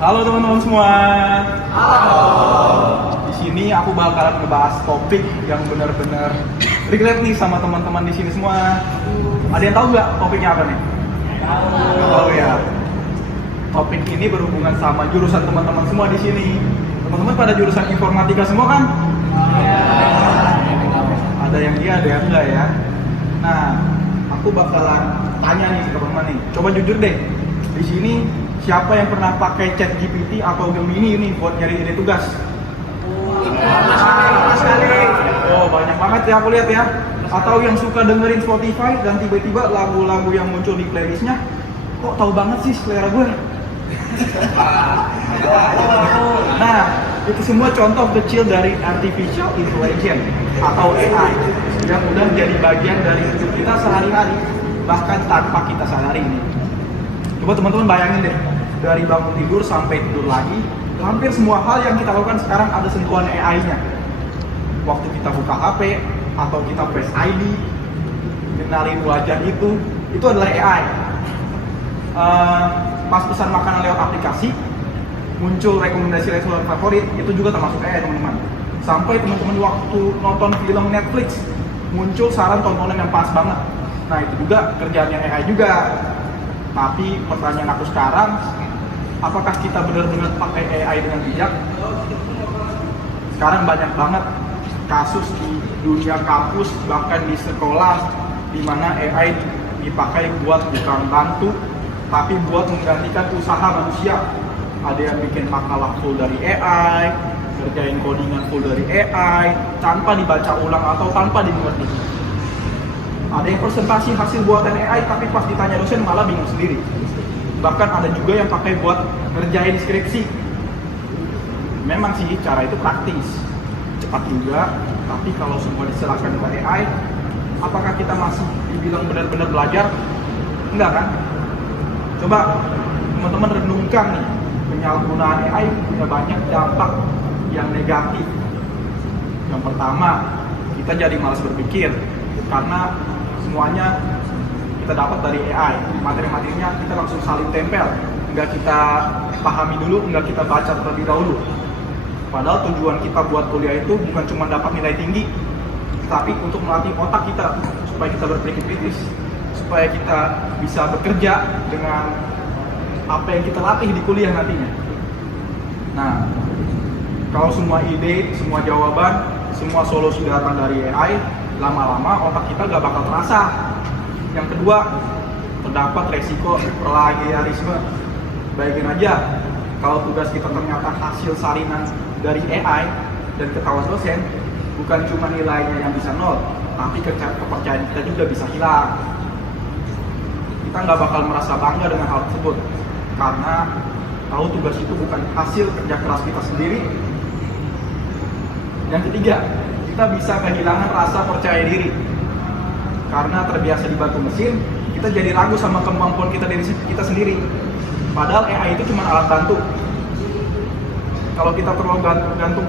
Halo teman-teman semua. Halo. Di sini aku bakalan ngebahas topik yang benar-benar relate nih sama teman-teman di sini semua. Ada yang tahu nggak topiknya apa nih? Tahu ya. Topik ini berhubungan sama jurusan teman-teman semua di sini. Teman-teman pada jurusan informatika semua kan? Ada yang iya, ada yang enggak ya. Nah, aku bakalan tanya nih ke teman-teman nih. Coba jujur deh. Di sini siapa yang pernah pakai ChatGPT atau Gemini ini buat nyari ide tugas? Oh, banyak banget ya aku lihat ya. Atau yang suka dengerin Spotify dan tiba-tiba lagu-lagu yang muncul di playlistnya, kok tahu banget sih selera gue. Nah, itu semua contoh kecil dari artificial intelligence atau AI yang udah jadi bagian dari hidup kita sehari-hari, bahkan tanpa kita sadari ini. Coba teman-teman bayangin deh, dari bangun tidur sampai tidur lagi, hampir semua hal yang kita lakukan sekarang ada sentuhan AI-nya. Waktu kita buka HP atau kita press ID, kenalin wajah itu adalah AI. Pas pesan makanan lewat aplikasi, muncul rekomendasi restoran favorit, itu juga termasuk AI teman-teman. Sampai teman-teman waktu nonton film Netflix, muncul saran tontonan yang pas banget. Nah, itu juga kerjaannya AI juga. Tapi pertanyaan aku sekarang, apakah kita benar-benar pakai AI dengan bijak? Sekarang banyak banget kasus di dunia kampus, bahkan di sekolah, di mana AI dipakai buat bukan bantu, tapi buat menggantikan usaha manusia. Ada yang bikin makalah full dari AI, kerjain codingan full dari AI, tanpa dibaca ulang atau tanpa dimengerti. Ada yang presentasi hasil buatan AI, tapi pas ditanya dosen malah bingung sendiri. Bahkan ada juga yang pakai buat ngerjain skripsi. Memang sih cara itu praktis, cepat juga, tapi kalau semua diserahkan ke AI, apakah kita masih dibilang benar-benar belajar? Enggak kan? Coba teman-teman renungkan nih, penyalahgunaan AI punya banyak dampak yang negatif. Yang pertama, kita jadi malas berpikir karena semuanya kita dapat dari AI. Materi-materinya kita langsung salin tempel, nggak kita pahami dulu, nggak kita baca terlebih dahulu. Padahal tujuan kita buat kuliah itu bukan cuma dapat nilai tinggi, tapi untuk melatih otak kita supaya kita berpikir kritis, supaya kita bisa bekerja dengan apa yang kita latih di kuliah nantinya. Nah, kalau semua ide, semua jawaban, semua solusi datang dari AI, lama-lama otak kita gak bakal terasa. Yang kedua, terdapat resiko plagiarisme. Bayangin aja, kalau tugas kita ternyata hasil salinan dari AI dan ketahuan dosen, bukan cuma nilainya yang bisa nol, tapi kepercayaan kita juga bisa hilang. Kita nggak bakal merasa bangga dengan hal tersebut, karena tahu tugas itu bukan hasil kerja keras kita sendiri. Yang ketiga, kita bisa kehilangan rasa percaya diri. Karena terbiasa dibantu mesin, kita jadi ragu sama kemampuan kita sendiri. Padahal AI itu cuma alat bantu. Kalau kita terlalu gantung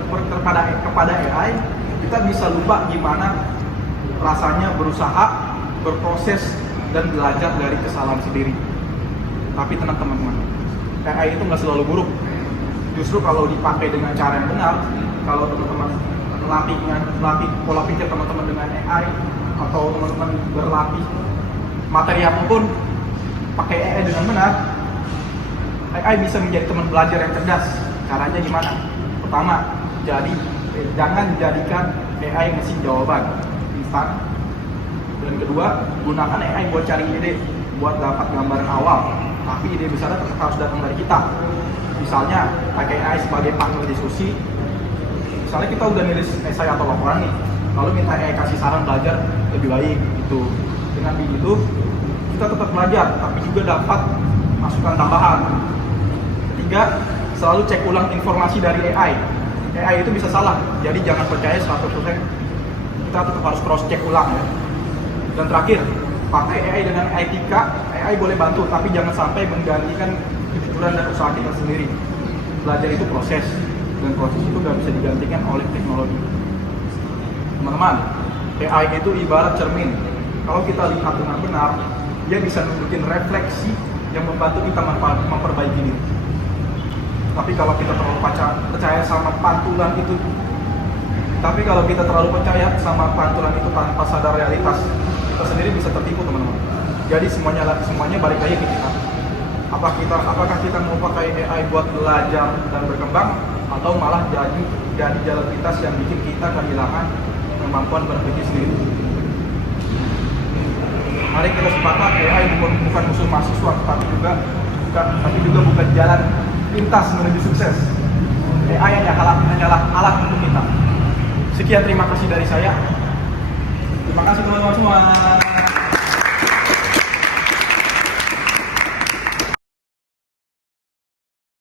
kepada AI, kita bisa lupa gimana rasanya berusaha, berproses, dan belajar dari kesalahan sendiri. Tapi tenang teman-teman, AI itu nggak selalu buruk. Justru kalau dipakai dengan cara yang benar, kalau teman-teman melatih pola pikir teman-teman dengan AI, atau teman-teman berlatih materi apapun pakai AI dengan benar, AI bisa menjadi teman belajar yang cerdas. Caranya gimana? Pertama, jangan jadikan AI mesin jawaban instan. Dan kedua, gunakan AI buat cari ide, buat dapat gambaran awal, tapi ide besarnya tetap harus datang dari kita. Misalnya, pakai AI sebagai partner diskusi. Misalnya kita udah nulis esai atau laporan nih, lalu minta AI kasih saran belajar lebih baik gitu. Dengan begitu, kita tetap belajar, tapi juga dapat masukan tambahan. Ketiga, selalu cek ulang informasi dari AI. AI itu bisa salah, jadi jangan percaya 100%. Kita tetap harus cross check ulang ya. Dan terakhir, pakai AI dengan etika. AI boleh bantu, tapi jangan sampai menggantikan kejujuran dan usaha kita sendiri. Belajar itu proses, dan proses itu nggak bisa digantikan oleh teknologi. Teman-teman, AI itu ibarat cermin. Kalau kita lihat dengan benar, dia bisa nunjukin refleksi yang membantu kita memperbaiki diri. Tapi kalau kita terlalu percaya sama pantulan itu, tanpa sadar realitas, kita sendiri bisa tertipu, teman-teman. Jadi semuanya balik lagi ke kita. Apakah kita mau pakai AI buat belajar dan berkembang, atau malah jadi jalan pintas yang bikin kita kehilangan kemampuan berpikir sendiri. Mari kita sepakat, AI bukan musuh mahasiswa, tapi juga bukan jalan pintas menuju sukses. AI hanyalah alat untuk kita. Sekian, terima kasih dari saya. Terima kasih teman-teman semua.